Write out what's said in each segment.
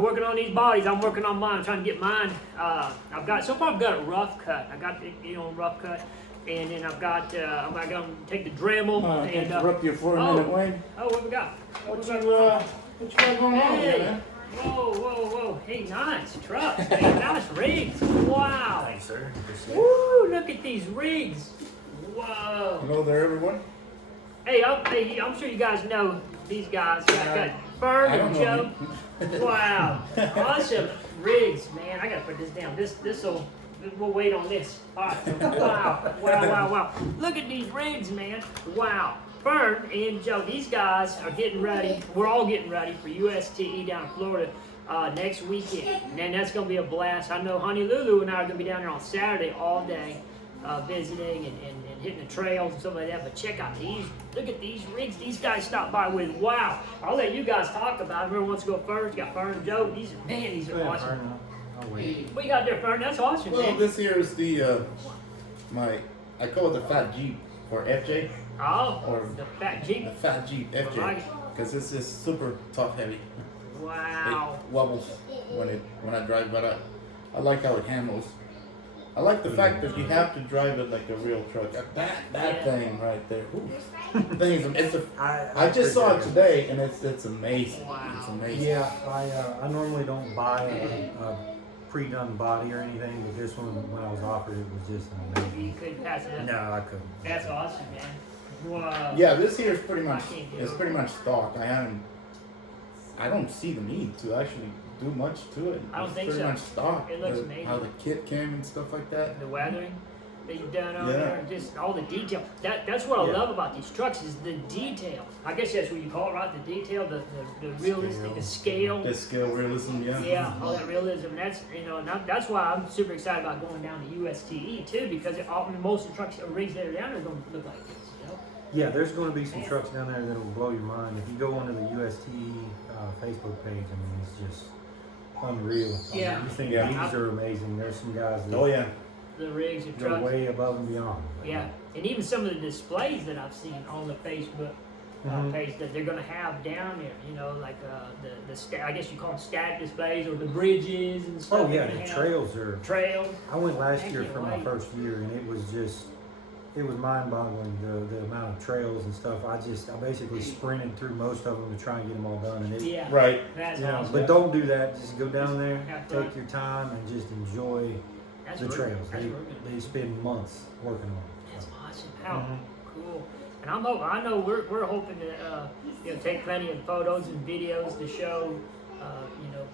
Working on these bodies, I'm working on mine. I'm trying to get mine. I've got so far. I've got a rough cut. I got the rough cut, and then I've got. I'm gonna take the Dremel and interrupt you for a minute, Wayne. Oh, what we got? What you got going on here, man? Whoa! Hey, nice trucks, man. Nice rigs. Wow. Thanks, sir. Woo! Look at these rigs. Whoa. Hello there, everyone. Hey, I'm sure you guys know these guys. I got Fern I and don't Joe. know. Wow, awesome rigs, man. I gotta put this down. This'll. We'll wait on this. All right. Wow. Look at these rigs, man. Wow. Fern and Joe, these guys are getting ready. We're all getting ready for USTE down in Florida next weekend, and that's gonna be a blast. I know Honey Lulu and I are gonna be down there on Saturday all day, visiting and hitting the trails and stuff like that. But check out these. Look at these rigs. These guys stopped by with. Wow. I'll let you guys talk about it. Whoever wants to go first. You got Fern and Joe. These are awesome. What you got there, Fern? That's awesome, Well, man. this here is the I call it the Fat Jeep or FJ. Oh, Or the fat Jeep. The Fat Jeep I like FJ it. because it's just super top heavy. Wow. It wobbles when I drive, but I like how it handles. I like the fact that you have to drive it like a real truck. That thing right there. I just saw it today, and it's amazing. Wow. It's amazing. Yeah, I normally don't buy a pre-done body or anything, but this one, when I was offered, it was just amazing. You couldn't pass it up. No, I couldn't. That's awesome, man. Wow. Yeah, this here is pretty much I can't do it's it. pretty much stock. I don't see the need to actually do much to it. I don't It's think pretty so. much stock. It looks amazing. How the kit came and stuff like that. The weathering that you've done on Yeah. there, just all the detail. That's what I Yeah. love about these trucks is the detail. I guess that's what you call it, right? The detail, the realistic, the scale. The scale realism, yeah. Yeah, all that realism. That's that's why I'm super excited about going down to USTE too, because most of the trucks or rigs that are down there are going to look like this. Yeah, there's going to be some trucks down there that will blow your mind. If you go onto the UST Facebook page, I mean, it's just unreal. Yeah. I mean, you think Yeah. these are amazing. There's some guys that Oh yeah. The rigs and go trucks. way above and beyond. Yeah, and even some of the displays that I've seen on the Facebook Mhm. page that they're going to have down there, like I guess you call them static displays or the bridges and stuff. Oh yeah, that they the have. trails are. Trails. I went last I year can't for my wait. first year, and it was mind-boggling the amount of trails and stuff. I basically sprinted through most of them to try and get them all done, and Yeah. Right. That's you know, awesome. but don't do that. Just go down there, Have fun. take your time, and just enjoy That's the real- trails. That's real good. They spend months working on That's it. awesome. How Mhm. cool. And I know we're hoping to take plenty of photos and videos to show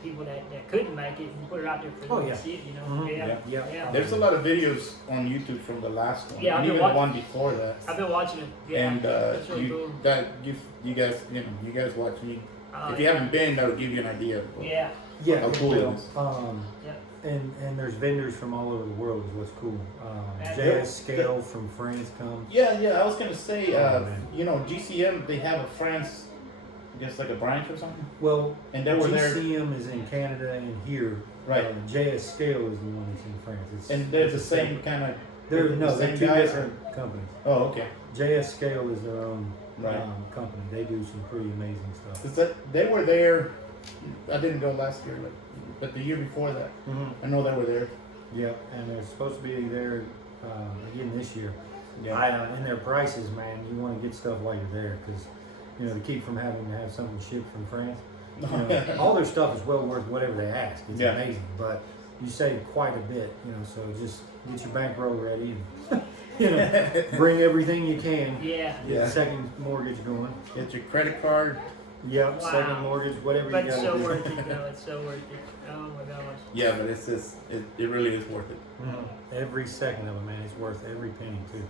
people that couldn't make it and put it out there for Oh, them yeah. to see it. Mhm. Yeah. There's a lot of videos on YouTube from the last one, Yeah, I've and been even the watching- one before that. I've been watching it. Yeah. And that's really you cool. guys watch me. Oh, If you yeah. haven't been, that would give you an idea. Yeah. Yeah, How it cool it will. is. Yeah. And there's vendors from all over the world is what's cool. That's JS Scale from France come. Yeah, I was gonna say, Oh, man. GCM, they have a France, just like a branch or something, Well, and they were there, GCM is in Canada and here. Right. JS Scale is the one that's in France. and they're the same kind of. They're the same two guys. different companies. Oh, okay. JS Scale is their own Right. company. They do some pretty amazing stuff. 'Cause they were there. I didn't go last year, but the year before that, I know they were there. Yeah, and they're supposed to be there again this year. Yeah. And their prices, man, you want to get stuff while you're there because, to keep from having to have something shipped from France. All their stuff is well worth whatever they ask. It's Yeah. amazing, but you save quite a bit, so just get your bankroll ready and, bring everything you can. Yeah. Get Yeah. the second mortgage going. Get your credit card. Yep, Wow. second mortgage, whatever But you it's got so to do. worth it, though. It's so worth it. Oh my gosh. Yeah, but it's just it really is worth it. Every second of it, man, it's worth every penny too.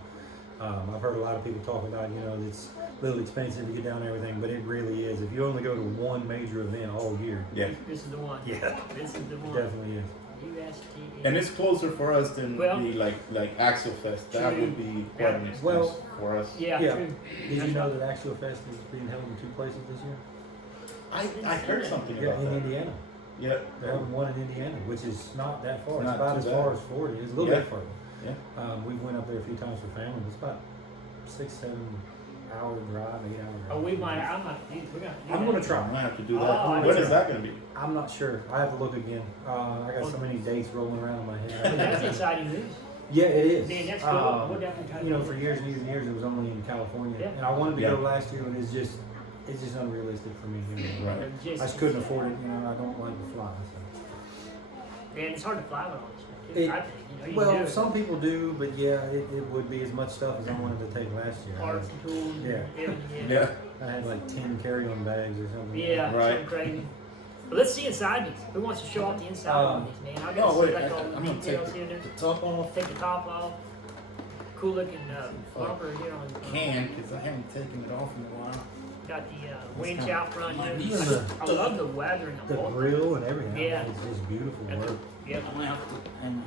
I've heard a lot of people talk about, it's a little expensive to get down and everything, but it really is. If you only go to one major event all year, Yeah. This is the one. yeah, This is the it one. definitely is. USTE. And it's closer for us than Well- the like Axel Fest. That True. would be quite an expense Well- for us. Yeah. Yeah. True. Did you know that Axel Fest is being held in 2 places this year? I heard something Yeah, about in that. Indiana. Yeah. They're having one in Indiana, which is not that far. It's Not about too as bad. far as Florida. It's a little Yeah. bit further. Yeah. We went up there a few times for family. It's about 6-7 hour drive, 8 hour drive. Oh, we might. I might. We're gonna. Do I'm that. gonna try. I might have to do Oh, that. I When see. is that gonna be? I'm not sure. I have to look again. I got so many dates rolling around in my head. That's exciting news. Yeah, it is. Man, that's cool. We'll definitely try to You know, do for that. years and years and years, it was only in California, Yeah. and I wanted to Yeah. go last year, but it's just unrealistic for me. You know? Right. They're I just couldn't afford it. You know, I don't like to fly. So. Man, it's hard to fly with all this stuff. Too, It- I think. You know, you Well, do it. some people do, but yeah, it would be as much stuff as I wanted to take last year. Parts and tools. Yeah. Yeah. I had like 10 carry-on bags or something. Yeah. Right. Something crazy. But let's see inside these. Who wants to show off the inside of these, man? I gotta Oh see wait, like all I'm the gonna take details here. the top off. Take the top off. Cool looking bumper here on. Can because I haven't taken it off in a while. Got the winch out front here. Even the- I love the weathering of The both. grill and everything. Yeah. It's just beautiful That's work. Yep. I might have to hang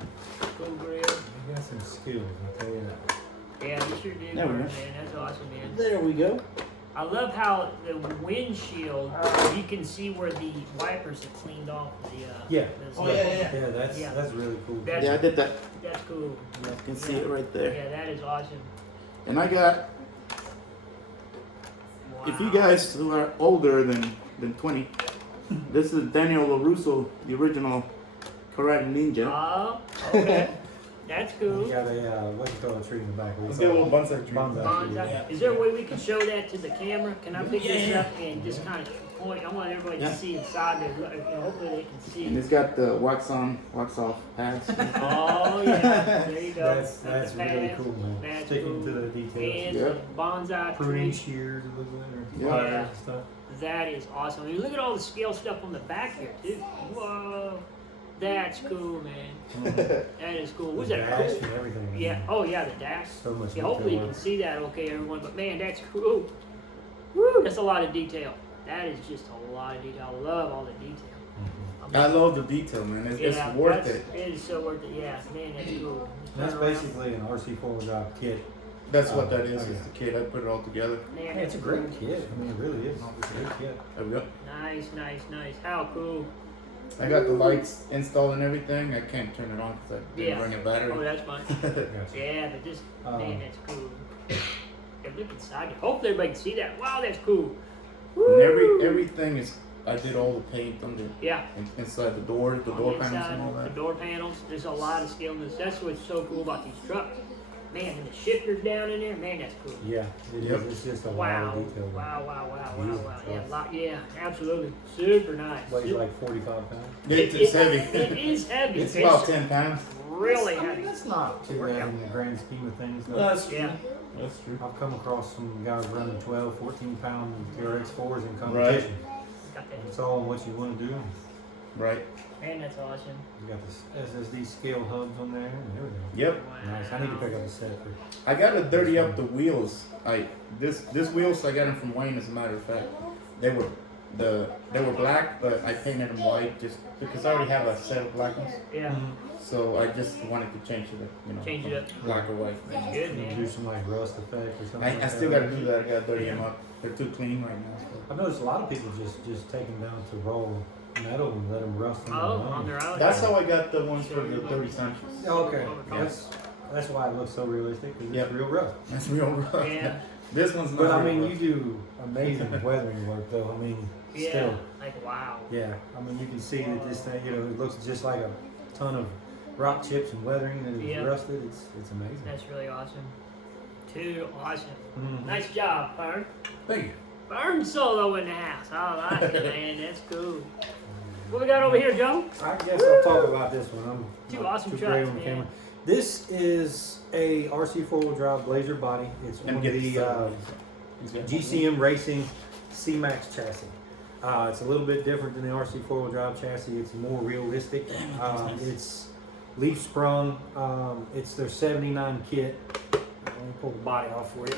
Cool grill. You got some skills, I'll tell you that. Yeah, you sure did, There we man. go. That's awesome, man. There we go. I love how the windshield, you can see where the wipers have cleaned off the. Yeah. the- Oh, yeah. Yeah, that's Yeah. that's really cool. That's- Yeah, I did that. That's cool. You guys can see Yeah. it right there. Yeah, that is awesome. And I got, if you guys who are older than 20, this is Daniel LaRusso, the original Karate Ninja. Oh, okay. That's You cool. got a what you call a tree in the back. Let's get a little bonsai tree. Bonsai. Bonsai. Yeah. Is there a way we can show that to the camera? Can I pick this Yeah. up and just kind of point? I want everybody Yeah. to see inside there. You know, hopefully they can see. And it's got the wax on, wax off pads. Oh yeah, there you go. That's the really pads, cool, man. That's Sticking cool. to the details. And Yeah. the bonsai Pruning tree. shears a little bit, or Yeah. wires Yeah. and stuff. That is awesome. I mean, look at all the scale stuff on the back here too. Whoa, that's cool, man. That is cool. What's The that? dash Cool? and everything. Yeah. man. Oh yeah, the dash. So much Yeah, hopefully you detail can work. see that, okay, everyone. But man, that's cool. Woo, that's a lot of detail. That is just a lot of detail. I love all the detail. Mhm. I love the detail, man. It's worth that's- it. It is so worth it. Yeah, man, that's cool. That's Turn around. basically an RC four-wheel drive kit. That's what that is. Oh, yeah. It's the kit. I put it all together. Man, Hey, it's a that's great cool. kit. I mean, it really is. It's a great kit. There we go. Nice, nice, nice. How cool. I got the lights installed and everything. I can't turn it on because I didn't Yeah. bring a battery. Oh, that's fine. Yes. Yeah, but just, man, Um, that's cool. Yeah, look inside. Hopefully everybody can see that. Wow, that's cool. And Woo! everything is. I did all the paint on the Yeah. inside the doors, the On door the panels, inside, and all the that. door panels. There's a lot of skill in this. That's what's so cool about these trucks. Man, and the shifters down in there, man, that's cool. Yeah, it Yep. is. It's just a lot Wow. of detail. Wow, wow, wow, wow, Beautiful wow. Yeah, truck. yeah, absolutely. Super nice. Weighs Super- like 45 pounds. It's heavy. It is heavy. It's about 10 pounds. really I mean, heavy. that's not too bad in the grand scheme of things. though. That's Yeah. That's true. I've come across some guys running 12, 14 pound TRX4s in competition. Got that. It's all on what you want to do. Right. Man, that's awesome. You got the SSD scale hubs on there and everything. Yep. Wow. Nice. I need to pick up a set for. I gotta dirty up the wheels. This wheels I got them from Wayne, as a matter of fact. They were black, but I painted them white just because I already have a set of black ones. Yeah. So I just wanted to change it, Change it up. black or white. That's good, You man. do some like rust effect or something. I like still that. gotta do that. I gotta dirty them up. They're too clean right now. I've noticed a lot of people just take them down to raw metal and let them rust on Oh, their own. on their own. That's how I got the ones for the 30 cents. Oh, okay. Yes. That's why it looks so realistic because Yep. it's real rough. That's real rough. Yeah. This one's not. But I real mean, rough. you do amazing weathering work, though. I mean, Yeah. still, Like, wow. yeah. I mean, you can see that this thing, it looks just like a ton of rock chips and weathering that is Yeah. rusted. It's amazing. That's really awesome. Too awesome. Mhm. Nice job, Fern. Thank you. Fern Solo in the house. I like it, man. That's cool. What we got over here, Joe? I guess I'll talk about this one. I'm Two not awesome too trucks, great on the man. camera. This is a RC four-wheel drive Blazer body. It's on the GCM Racing C-Max chassis. It's a little bit different than the RC four-wheel drive chassis. It's more realistic. It's leaf sprung. It's their 79 kit. Let me pull the body off for you.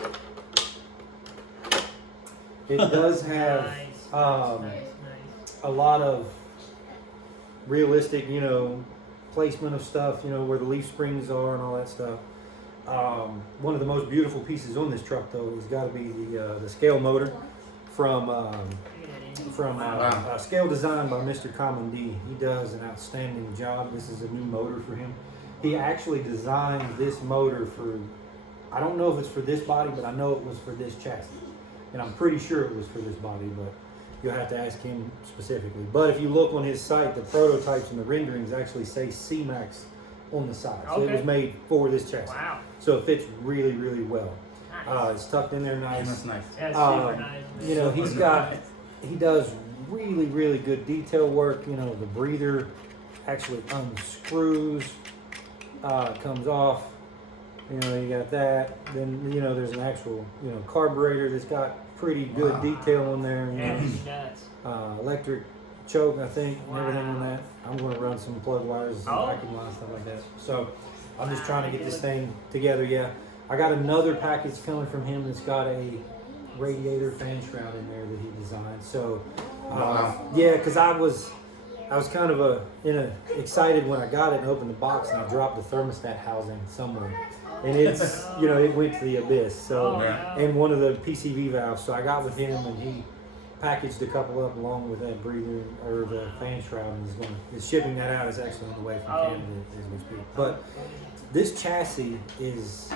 It does have Nice. um, nice. a lot of realistic, placement of stuff, where the leaf springs are and all that stuff. One of the most beautiful pieces on this truck, though, has got to be the scale motor from Look at that engine. Wow. Scale Design by Mr. Common-D. He does an outstanding job. This is a new motor for him. He actually designed this motor for I don't know if it's for this body, but I know it was for this chassis. And I'm pretty sure it was for this body, but you'll have to ask him specifically. But if you look on his site, the prototypes and the renderings actually say C-Max on the side. So it Okay. was made for this chassis. Wow. So it fits really, really well. Nice. It's tucked in there And nice. that's nice. That's um, super nice. Man. You know, he does really, really good detail work. You know, the breather actually unscrews, comes off. You know, you got that. Then, you know, there's an actual, you know, carburetor that's got pretty good Wow. detail in there. You know, That's nuts. electric choke, I think, and everything on Wow. that. I'm going to run some plug wires, some Oh. vacuum lines, stuff like that. So I'm just trying to get this thing together. Yeah, I got another package coming from him that's got a radiator fan shroud in there that he designed. So Wow. yeah, because I was kind of excited when I got it and opened the box and I dropped the thermostat housing somewhere, and it's you know it went to the abyss. So Oh, Yeah. no. and one of the PCV valves. So I got with him and he packaged a couple up along with that breather or the fan shroud and is shipping that out. It's actually on the way from Oh. Canada as we speak. But this chassis it's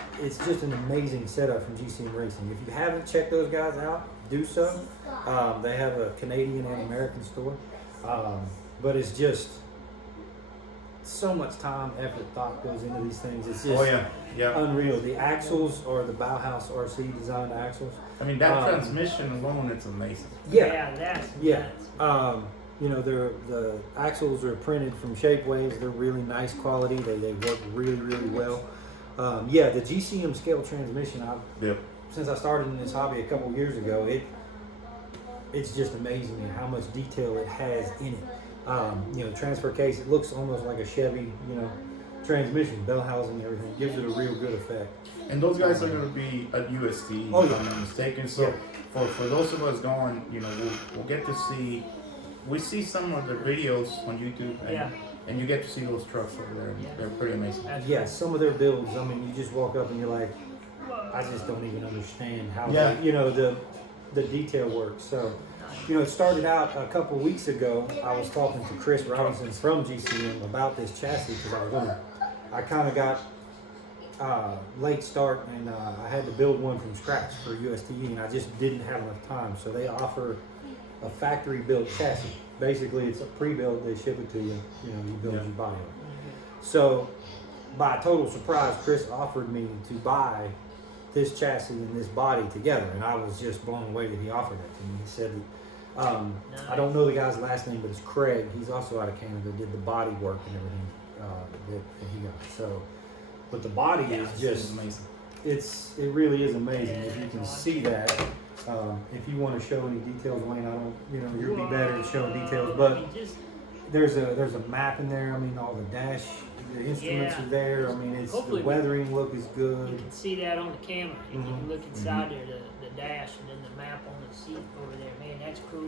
just an amazing setup from GCM Racing. If you haven't checked those guys out, do so. They have a Canadian and American store. But it's just so much time, effort, thought goes into these things. It's just Oh yeah, yeah. unreal. The axles are the Bauhaus RC designed axles. I mean that um, transmission alone, it's amazing. That's Yeah. nuts. You know, the axles are printed from Shapeways. They're really nice quality. They work really, really well. Yeah, the GCM scale transmission, Yep. since I started in this hobby a couple years ago, it's just amazing how much detail it has in it. You know, transfer case, it looks almost like a Chevy, you know, transmission, bell housing, everything. It gives it a real good effect. And those guys are going to be at UST, Oh, if yeah. I'm not mistaken. So Yeah. for those of us going, you know, we'll get to see. We see some of the videos on YouTube, and, Yeah. and you get to see those trucks over there. And Yeah. They're pretty amazing. That's Yeah, some of their builds, I mean, you just walk up and you're like, I just don't even understand how, Yeah. you know, the detail works. So, you know, it started out a couple weeks ago. I was talking to Chris Robinson from GCM about this chassis because I kind of got late start and I had to build one from scratch for USTE and I just didn't have enough time. So they offer a factory built chassis. Basically, it's a pre-built. They ship it to you. You know, you build Yeah. your body. So, by total surprise, Chris offered me to buy this chassis and this body together, and I was just blown away that he offered that to me. He said, I don't know the guy's last name, but it's Craig. He's also out of Canada. Did the body work and everything that he got. So, but the body is It's just amazing. it really is amazing Yeah, if you that's can awesome. see that. If you want to show any details, Wayne, I don't, you know, you'll be better at showing details, but there's a map in there. I mean, all the dash, the instruments Yeah. are there. I mean, it's Hopefully the we- weathering look is You good. can see that on the camera. You Mhm. can look inside there, the dash, and then the map on the seat over there. Man, that's cool.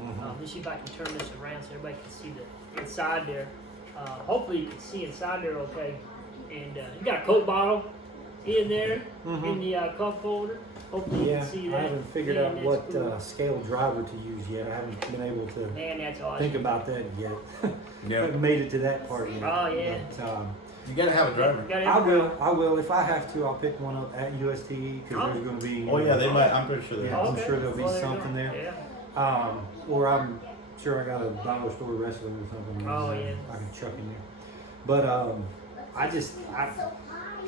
Mhm. Let me see if I can turn this around so everybody can see the inside there. Hopefully you can see inside there okay. And you got a Coke bottle in there in the cup holder. Hopefully you Yeah, can see I that. haven't figured Man, out that's what cool. scale driver to use yet. I haven't been able to Man, that's awesome. think about that yet. I Yeah. haven't made it to that part yet. Oh, yeah. But, You gotta have a driver. Got I every- will. I will. If I have to, I'll pick one up at USTE because Oh. there's going to be. Oh yeah, they might. I'm pretty sure they Yeah. have. I'm sure there'll be Well, there you something go. there. Yeah. Or I'm sure I got a dollar store wrestler or something. Oh, yeah. I can chuck in there. But I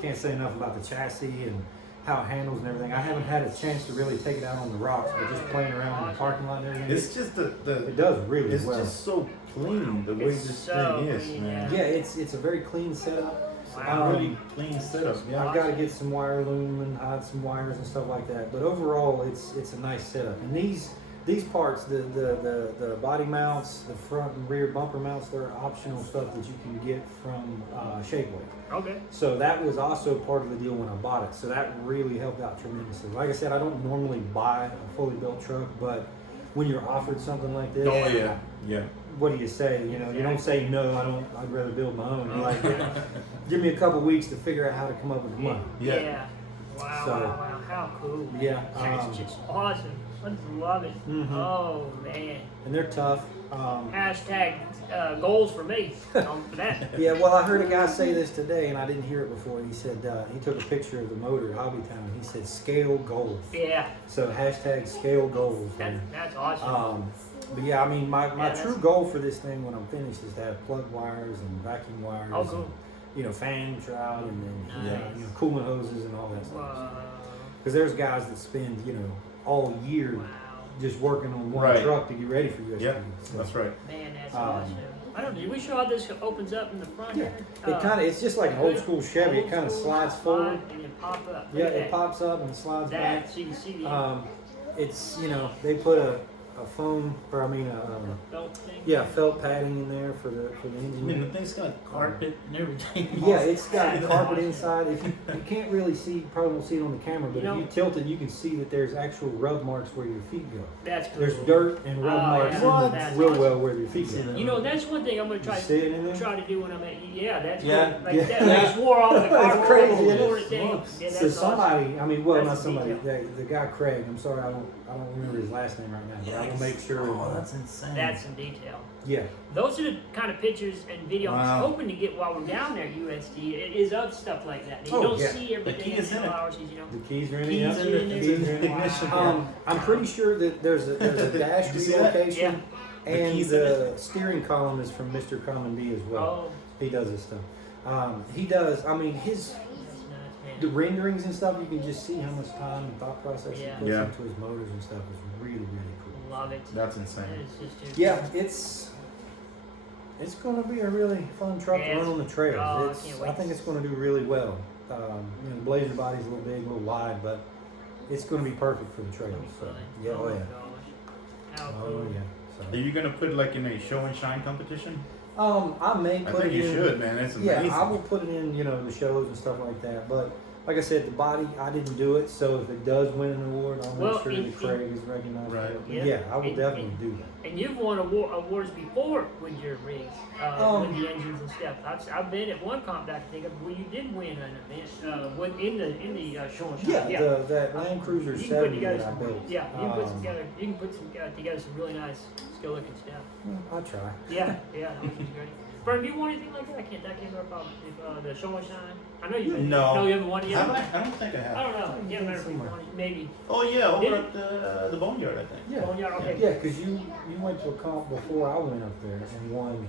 can't say enough about the chassis and how it handles and everything. I haven't had a chance to really take it out on the rocks, but just playing around in the parking lot and everything. It's just the It does really it's well. just so clean the way It's this so thing is, clean, man. Yeah, it's a very clean setup. Wow. Really clean setup. Yeah. I've got to get some wire loom and hide some wires and stuff like that. But overall, it's a nice setup. And these parts, the body mounts, the front and rear bumper mounts, they're optional stuff that you can get from Shapeways. Okay. So that was also part of the deal when I bought it. So that really helped out tremendously. Like I said, I don't normally buy a fully built truck, but when you're offered something like this, Oh yeah, yeah. what do you say? You know, you don't say no. I'd rather build my own. You're like, give me a couple weeks to figure out how to come up with the money. Yeah. Wow, So- wow, wow. How cool. Yeah, That's just awesome. I just love it. Mhm. Oh man. And they're tough. Hashtag goals for me. For that. Yeah, well, I heard a guy say this today, and I didn't hear it before. He said he took a picture of the motor at Hobbytown. He said scale goals. Yeah. So hashtag scale goals. That's awesome. But yeah, I mean, my Yeah, true goal for this thing when I'm finished is to have plug wires and vacuum wires. Oh, cool. And, you know, fan shroud and then Nice. you know, coolant hoses and all that stuff. Wow. Because there's guys that spend, you know, all year Wow. just working on one Right. truck to get ready for USD. Yep, So, that's right. Man, that's Um, awesome. I don't know. Did we show how this opens up in the front? yeah, here? it kind of, it's just like an old school Chevy. It kind of slides forward. and then pop up. Yeah, Look at it pops up and slides that. back. That, so you can see the It's, you know, they put a foam, or I mean, belt thing. yeah, felt padding in there for the I mean, engine. the thing's got carpet and everything. Yeah, it's got That's carpet awesome. inside. If you can't really see, you probably won't see it on the camera, but You if know- you tilt it, you can see that there's actual rub marks where your feet go. That's cool. There's dirt and rub Oh, marks yeah. in That's the wheel awesome. well where your feet See go. that? You know, that's one thing I'm gonna You try see it in there? to do when I'm at. Yeah, that's Yeah. cool. Like Yeah. that. Like just wore off the car. That's crazy, isn't it? Wore it down. Yeah, So that's somebody, I mean, well, That's not the somebody, detail. the guy Craig. I'm sorry, I don't remember his last name right now, but I will make sure. Oh, that's insane. awesome. That's some detail. Yeah, Those are the kind of pictures and video I'm Wow. hoping to get while we're down there at USD. It is of stuff like that. You Oh, don't yeah. see everything key is in it. hours, you know. the keys are in Keys it. are yeah. in there. Keys are in it. Ignition. I'm pretty sure that there's a dash Did you see that? relocation, The and keys in the steering column is from Mr. Common B as well. Oh, He does this stuff. He does. I mean, his that's nuts, the man. renderings and stuff. You can just see how much time and thought process Yeah. he puts Yeah. into his motors and stuff. Is really cool. Love it. That's insane. That is just Yeah, it's going to be a really fun truck to Yes. run on the trails. Oh, I can't wait. I think it's going to do really well. You know, the Blazer body's a little big, a little wide, but it's going to be perfect for the trails. It'll be So, fun. yeah, Oh oh my yeah, gosh. How oh cool. yeah. Are So, you gonna put like in a show and shine competition? I may I put think it you in. should, man. It's Yeah, amazing. I will put it in, you know, the shows and stuff like that. But like I said, the body, I didn't do it. So if it does win an award, I'll Well, make sure in- that Craig is recognized. Right. For it. But Yeah. yeah, I will In- definitely in- do that. And you've won awards before with your rigs, with the engines and stuff. I've been at one comp that I can think of where you did win an event in the show and shine. Yeah, that Land Cruiser You can put 70 together that I some, built. yeah, you can put some together. You can put some together some really nice, skill looking stuff. I'll try. Yeah, which is great. Vern, do you want anything like that? I can't remember if the show and shine. I know you. No. No, you haven't won it yet. Have I? I don't think I I have. don't know. Can't remember if you won it. Maybe. Oh yeah, Did over at the boneyard, I think. Yeah. Oh, yeah, okay. Yeah, because you went to a comp before I went up there and won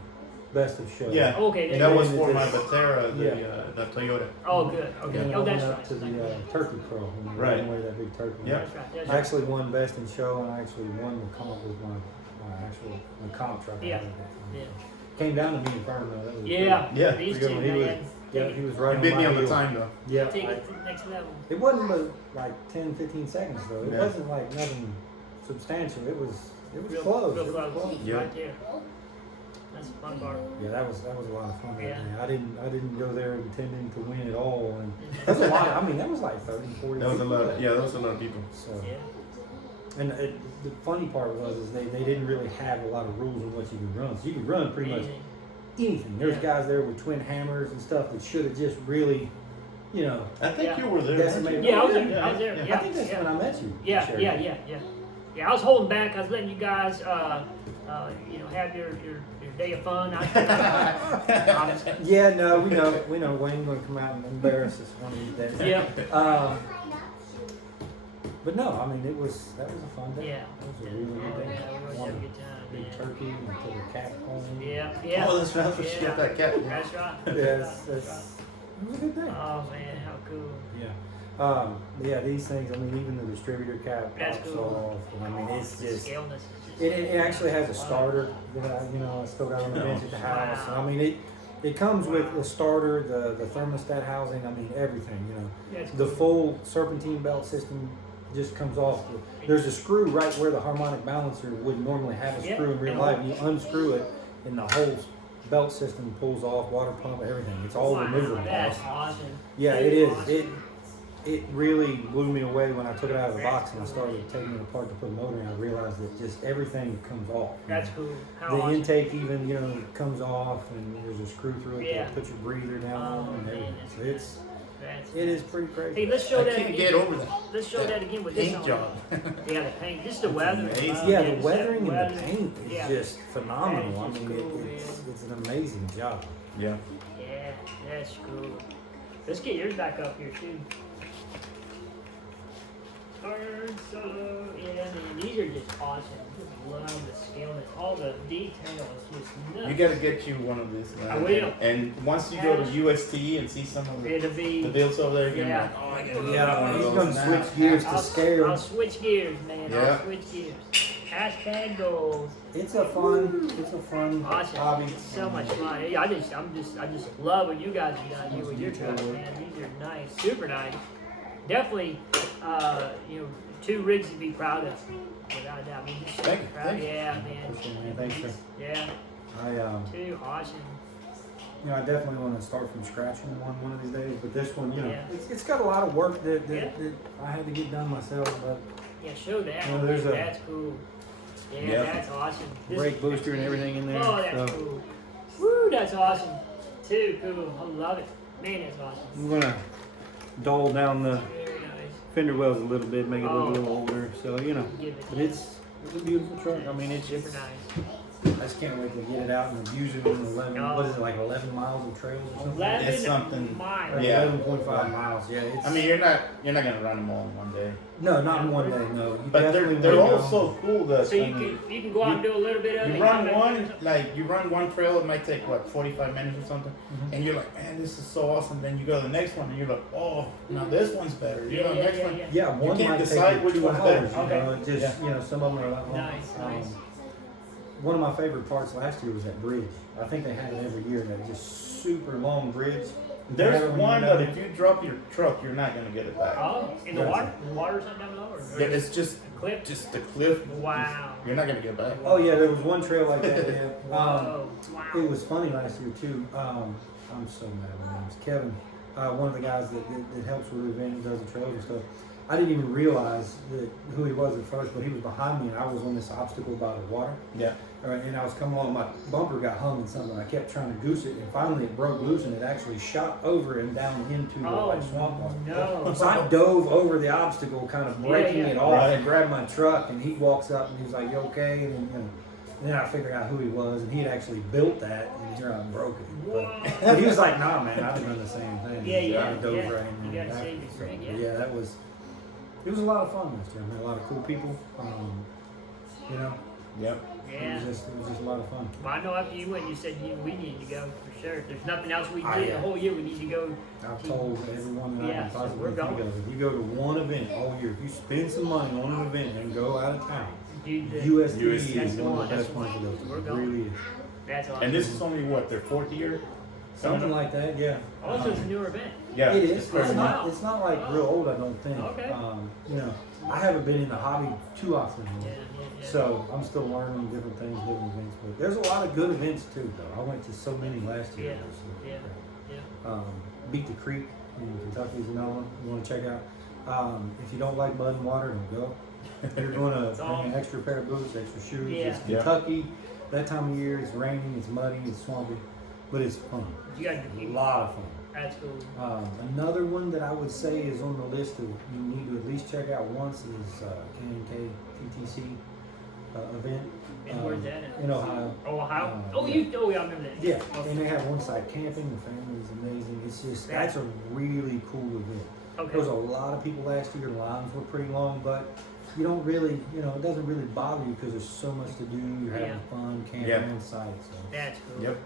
Best of Show. Yeah. Okay. And Then. that was then for it my just- Batera, Yeah. the Toyota. Oh, good. And Okay. then I Oh, that's went up right. to the Turkey Pro when we Right. ran away that big turkey. Yeah. That's right. That's I right. actually won Best in Show and I actually won the comp with my comp truck. I Yeah. had at that time. Yeah. Came down to me in front though. That was Yeah. Yeah, These pretty two, good. He was- man. Yeah, he was right You on beat my me on the heel. time though. Yeah, Take I- it to the next level. it wasn't but like 10, 15 seconds though. It Yeah. wasn't like nothing substantial. It was Real close. Real It was close. Yeah. Right there. That's the fun part. Yeah, that was a lot of fun that Yeah. day. I didn't go there intending to win at all, and that's a lot. I mean, that was like 30, 40. That was a people lot. there. Yeah, that was a lot of people. So, Yeah. and the funny part was is they didn't really have a lot of rules on what you could run. So you could run pretty much anything. There's Yeah. guys there with twin hammers and stuff that should have just really, you know. I think Yeah. you were there. That's weren't you? amazing. Yeah, I was there. Yeah, I was there. yeah. Yeah. I think that's yeah. when I met you. Yeah, Sherry. yeah. I was holding back. I was letting you guys, have your day of fun. Honestly. Yeah, no, we know Wayne's gonna come out and embarrass us one of these days. Yeah. But no, I mean that was a fun day. Yeah. It was a really good day. Yeah, we always have a good time. Big Yeah. turkey and took a cat home. Yeah. Oh, that's right. I forgot Yeah. that cat. That's right. Yes, That's it was a good day. right. Oh man, how cool. Yeah, these things. I mean, even the distributor cap That's pops cool. off. And I mean, it's just. Scaleness is just. It actually has a starter that I still got on the bench at the house. Wow. I mean, it comes with the starter, the thermostat housing. I mean, everything. That's The cool. full serpentine belt system just comes off. There's a screw right where the harmonic balancer would normally have a Yeah. screw in real life. You unscrew it, and the whole belt system pulls off. Water pump, everything. It's all Wow, removable. that's awesome. Yeah, That it is. awesome. It really blew me away when I took it out of the box and I started taking it apart to put a motor in. I realized that just everything comes off. That's cool. How The awesome. intake even, comes off and there's a screw through it Yeah. to put your breather down Oh, on and man, everything. that's So it's That's It is pretty crazy. Hey, let's show I that can't again. get over that. Let's show that again with this Paint on. job. Yeah, the paint. Just the weather. amazing. Yeah, the just weathering and the weathering. paint is Yeah. just phenomenal. That I is mean, cool, it's an amazing job. Yeah. Yeah, that's cool. Let's get yours back up here too. Burn solo, yeah, man, these are just awesome. I just love the scale and all the detail is just nuts. You gotta get you one of these. I will. And once you go to UST and see some of It'll the be. builds over there, you're gonna be Yeah. like, oh, I gotta Yeah, one of he's those gonna now. switch gears to I'll scale. switch gears, man. I'll Yeah. switch gears. Hashtag goals. It's a fun Awesome. hobby. So much fun. Yeah, I just love what you guys have done here with your trucks, man. These are nice, super nice. Definitely, two rigs to be proud of, without a doubt. I mean, just Thank you, proud. thank you. Yeah, man. Appreciate it, man. Thanks, sir. Yeah, I two awesome. I definitely want to start from scratch on one of these days. But this one, Yeah. it's got a lot of work that Yeah. I had to get done myself. But Yeah, show that. Well, there's a- That's cool. Yeah, Yeah. that's awesome. This- brake booster and everything in there. Oh, that's so cool. Woo, that's awesome. Too cool. I love it. Man, that's awesome. I'm gonna dull down the Very nice. fender wells a little bit, make it look Oh. a little older. So Give it. but it's a beautiful truck. I mean, it's super just nice. I just can't wait to get it out and abuse it in 11. Oh. What is it, like 11 miles of trails or something? 11 It's something- miles. Or Yeah. 11.5 miles. Yeah. It's, I mean, you're not gonna run them all in one day. no, not in one day. No, you But definitely they're wanna all go. so cool that So you can go out and do a little bit of it. you and come run back one and do something. like you run one trail, it might take what 45 minutes or something, Mhm. and you're like, man, this is so awesome. Then you go to the next one and you're like, oh, now this one's better. You go to the next one. Yeah, one can't might decide take which you 2 one's hours. better. You know, it just some of them are a lot longer. Nice. One of my favorite parts last year was that bridge. I think they had it every year. That just super long bridge. There's Whenever you one know- that if you drop your truck, you're not gonna get it back. Oh, in the Yeah. water? The water or something down below? Or Yeah, it's just a cliff? the cliff. Wow. You're not gonna get it back. Oh yeah, there was one trail like that. Yeah. Whoa. It Wow. was funny last year too. I'm so mad. My name's Kevin. One of the guys that helps with the event and does the trails and stuff. I didn't even realize who he was at first, but he was behind me, and I was on this obstacle by the water. Yeah. All right, and I was coming along. My bumper got hung in something. I kept trying to goose it, and finally it broke loose, and it actually shot over and down into the Oh, like swamp water. no. So I dove over the obstacle, kind of breaking Yeah, yeah. it off, Right. and grabbed my truck. And he walks up and he's like, "You okay?" And then I figured out who he was, and he had actually built that, and here I broke it. Whoa. But he was like, "Nah, man, I've done the same thing." Yeah, yeah, I dove yeah. right in You there. gotta save your rig, yeah. Yeah, it was a lot of fun last year. I met a lot of cool people. Yep. Yeah. It was just a lot of fun. Well, I know after you went, you said we need to go for sure. If there's nothing else we Ah, did yeah. the whole year, we need to go. I've told everyone that I Yeah, can so possibly we're think going. of. If you go to one event all year, if you spend some money on an event and go out of town, Do the, USD USD. is one of the That's best the ones to go one. to. We're It going. really is. That's awesome. And this is only what their 4th year. Something like that, yeah. Also, it's a newer event. Yeah. It is. it's very It's new. not. It's not like real old. I don't think. Okay. I haven't been in the hobby too often, Yeah, anymore. yeah. So I'm still learning different things, different events. But there's a lot of good events too, though. I went to so many last year. Yeah, It was so yeah, great. yeah. Beat the Creek in Kentucky is another one you want to check out. If you don't like mud and water, don't go. You're going to bring an extra pair of boots, extra shoes. Yeah. It's Kentucky. That time of year, it's raining, it's muddy, it's swampy, but it's fun. You got A to lot of fun. That's cool. Another one that I would say is on the list of you need to at least check out once is K&K TTC event. And where's that at? In Ohio. Oh, Ohio? yeah. I remember that. Yeah, and they have on-site camping. The family is amazing. It's just that's a really cool event. Okay. There was a lot of people last year. Lines were pretty long, but you don't really, it doesn't really bother you because there's so much to do. You're having Yeah. fun camping Yeah. on site. So. That's cool. Yep.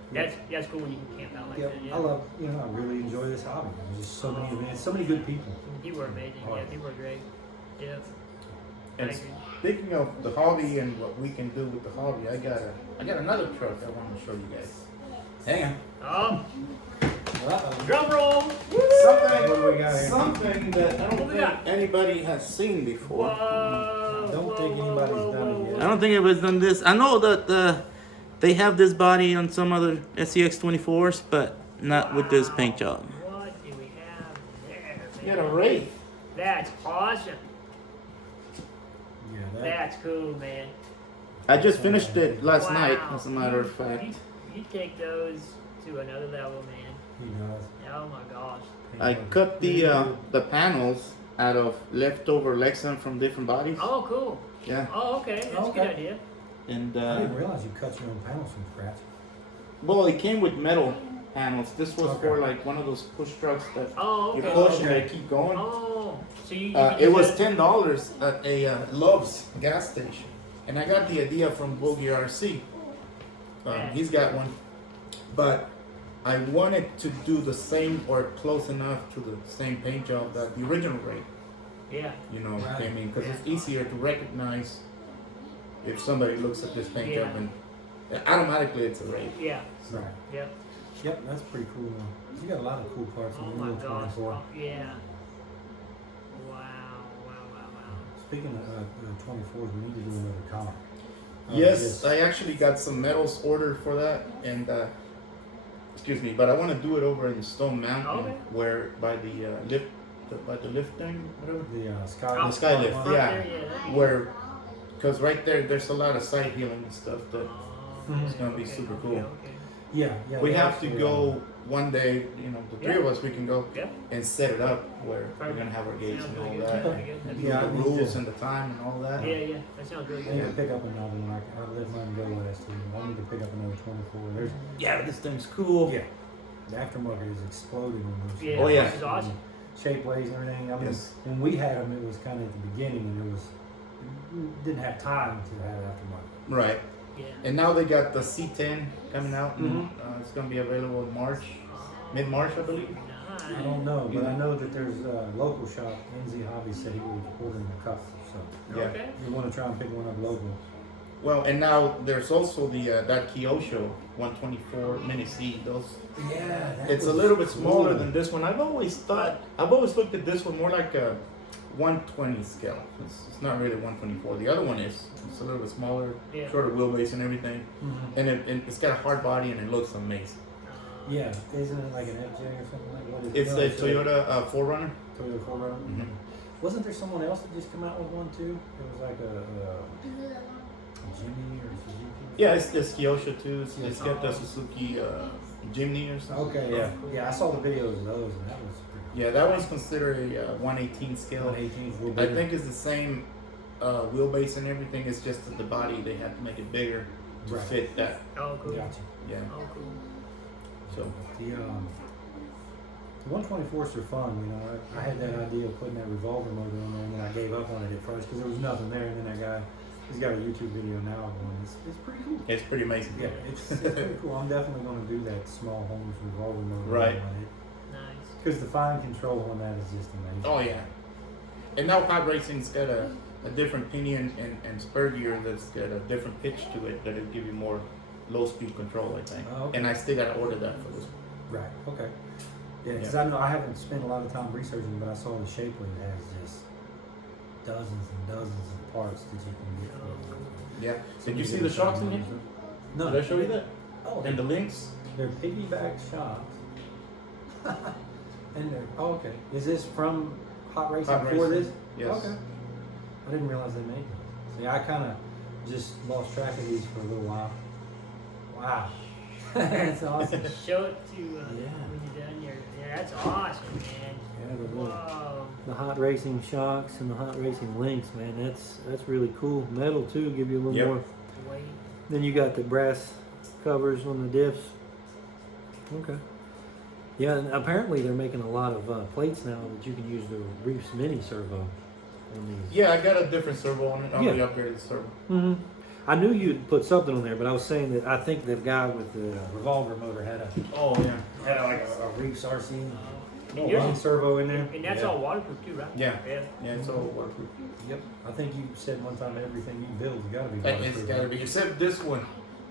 That's cool when you can camp out like Yep, that. Yeah. I love, I really enjoy this hobby. There's just so many events, so many good people. You were amazing. Oh. Yeah, you were great. Yeah. And I agree. speaking of the hobby and what we can do with the hobby, I got another truck I want to show you guys. Hang on. Oh, Uh-oh. drum roll. Something, What do we got here? something that I What don't we think got? anybody has seen before. Whoa. Don't think anybody's done it yet. I don't think everybody's done this. I know that they have this body on some other SCX 24s, but not with this paint job. What do we have there? You got a Wraith. That's awesome. Yeah, that, That's cool, man. I just finished it last Wow. night, as a matter of fact. You take those to another level, man. He does. Oh my gosh. I cut the panels out of leftover Lexan from different bodies. Oh, cool. Yeah. Oh, okay. That's a good Okay. idea. And I didn't realize you cut your own panels from scratch. well, it came with metal panels. This was Okay. for like one of those push trucks that Oh, you okay. push and Okay. they keep going. Oh, so you It can was use $10 at a Love's gas station, and I got the idea from Boogie RC. He's got one, but I wanted to do the same or close enough to the same paint job that the original Ray, Yeah. I mean, because it's easier to recognize if somebody looks at this paint job Yeah. and automatically it's a Ray. Yeah. Right. Yep. Yep, that's pretty cool. You got a lot of cool parts Oh in my the gosh. 24. Oh, yeah. Wow. Speaking of 24s, we need to do another car. Yes, I actually got some metals ordered for that, and excuse me, but I want to do it over in Stone Mountain, Okay. where by the lift thing, whatever. The Sky. Oh, The sky lift, right yeah. there, that'd be- Where, because right there's a lot of side healing and stuff that Oh, it's gonna be super cool. Okay. Yeah. we they have to actually, go one day. The three of us, we can go Yep. and set it up where we're gonna have our gates Sounds and all really good. that. Very good. That'd be Yeah, The I need rules to- and the time and all that. Yeah. That sounds really I need good. to pick up another one. I let mine go last year. I need to pick up another 24. There's, Yeah, this thing's cool. yeah, the aftermarket is exploding on those. Yeah. Oh, yeah. This is awesome. Shapeways and everything. I mean, Yes. when we had them, it was kind of at the beginning, and it was didn't have time to have aftermarket. Right. Yeah. And now they got the C10 coming out, and Mhm. it's gonna be available in March, mid-March, I believe. Nice. I don't know, but I know that there's a local shop. NZ Hobby said he was ordering a couple, so Yeah. Okay. we want to try and pick one up local. Well, and now there's also the that Kyosho 124 Mini C. Those Yeah, it's a little bit smaller than this one. I've always looked at this one more like a 120 scale. It's not really 124. The other one is. It's a little bit smaller, Yeah. shorter wheelbase and everything, Mhm. and it's got a hard body and it looks amazing. Yeah, isn't it like an FJ or something like what is It's no, the a Toyota 4Runner. Toyota 4Runner. Mhm. Wasn't there someone else that just come out with one too? It was like a Jimmy or Suzuki. Yeah, it's the Kyosho too. It's got the Suzuki Jimny or something. Okay, yeah, yeah. I saw the videos of those, and that was pretty. Yeah, that one's considered a 118 scale. 118 is a little I bigger. think it's the same wheelbase and everything. It's just that the body they had to make it bigger to Right. fit that. Oh, cool. Gotcha. Yeah. Oh, cool. So The 124s are fun, you know. I had that idea of putting that revolver motor on there, and then I gave up on it at first because there was nothing there. And then that guy, he's got a YouTube video now of one. It's pretty cool. it's pretty amazing. Yeah, it's pretty cool. I'm definitely going to do that small homes revolver motor. Right. Nice. Because the fine control on that is just amazing. Oh yeah. And now Hot Racing's got a different pinion and spur gear that's got a different pitch to it that'll give you more low speed control, I think. Oh, okay. And I still gotta order that for this. Right. Okay. Yeah, because Yeah. I know I haven't spent a lot of time researching, but I saw the Shapeways has just dozens and dozens of parts that you can get. For Yeah. Did you see the shocks in here? No. Did I show you that? Oh, And the links? they're piggyback shocks. And they're okay. Is this from Hot Racing Hot for Racing, this? yes. Okay. I didn't realize they made those. See, I kind of just lost track of these for a little while. Wow. That's awesome. Show it to Yeah. when you're done. Yeah, that's awesome, man. Yeah, the little- Whoa. The hot racing shocks and the hot racing links, man, that's really cool. Metal too, give you a little Yep. more. Wait. Then you got the brass covers on the diffs. Okay. Yeah, and apparently they're making a lot of plates now that you can use the Reefs Mini servo on these. Yeah, I got a different servo on it. I'll Yeah. be upgraded the servo. Mm-hmm. I knew you'd put something on there, but I was saying that I think the guy with the revolver motor had a Oh yeah. like a Reefs RC And yours one is- servo in there. And that's Yeah. all waterproof too, right? Yeah. Yeah. Yeah, it's all waterproof. Yep. I think you said one time everything you build has got to be It's waterproof. gotta be. Except this one.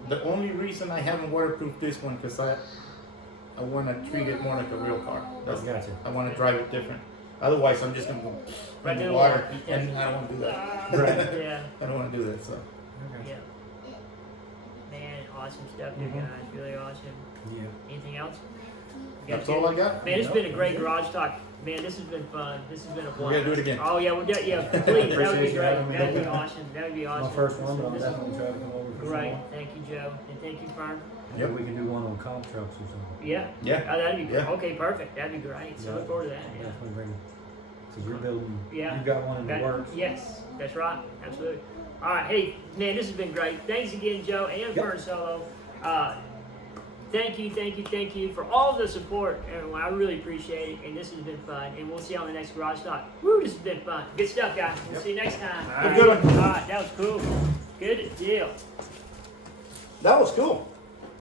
The only reason I haven't waterproofed this one because I want to treat it more like a real car. That's Gotcha. I want to drive it different. Otherwise, I'm just gonna go Right in in the the water, water. and I don't want to do that. Right. Yeah. I don't want to do that. So Okay. Yeah. Man, awesome stuff there, Mhm. guys. Really awesome. Yeah. Anything else? You that's guys all good? I got. Man, it's Nope, been a that's great it. garage talk. Man, this has been fun. This has been a We blast. gotta do it again. Oh yeah, please. That would be Appreciate great. you having me. That'd be awesome. That'd be It's awesome. my first one, but I'll This is definitely try to come over for Great. some more. Thank you, Joe, and thank you, Fern. Yep. We can do one on comp trucks or something. Yeah. Yeah. Oh, that'd be great. Yeah. Okay, perfect. That'd be great. So Yeah. look forward to that. Yeah. Definitely bring. Cause you're building. Yeah. You've got one in the That- works. yes, that's right. Absolutely. All right. Hey, man, this has been great. Thanks again, Joe and Yep. Fern Solo. Thank you for all the support. Everyone. I really appreciate it. And this has been fun. And we'll see you on the next Garage Talk. Woo, this has been fun. Good stuff, guys. We'll see you next time. Have a good one. All right. That was cool. Good deal. That was cool.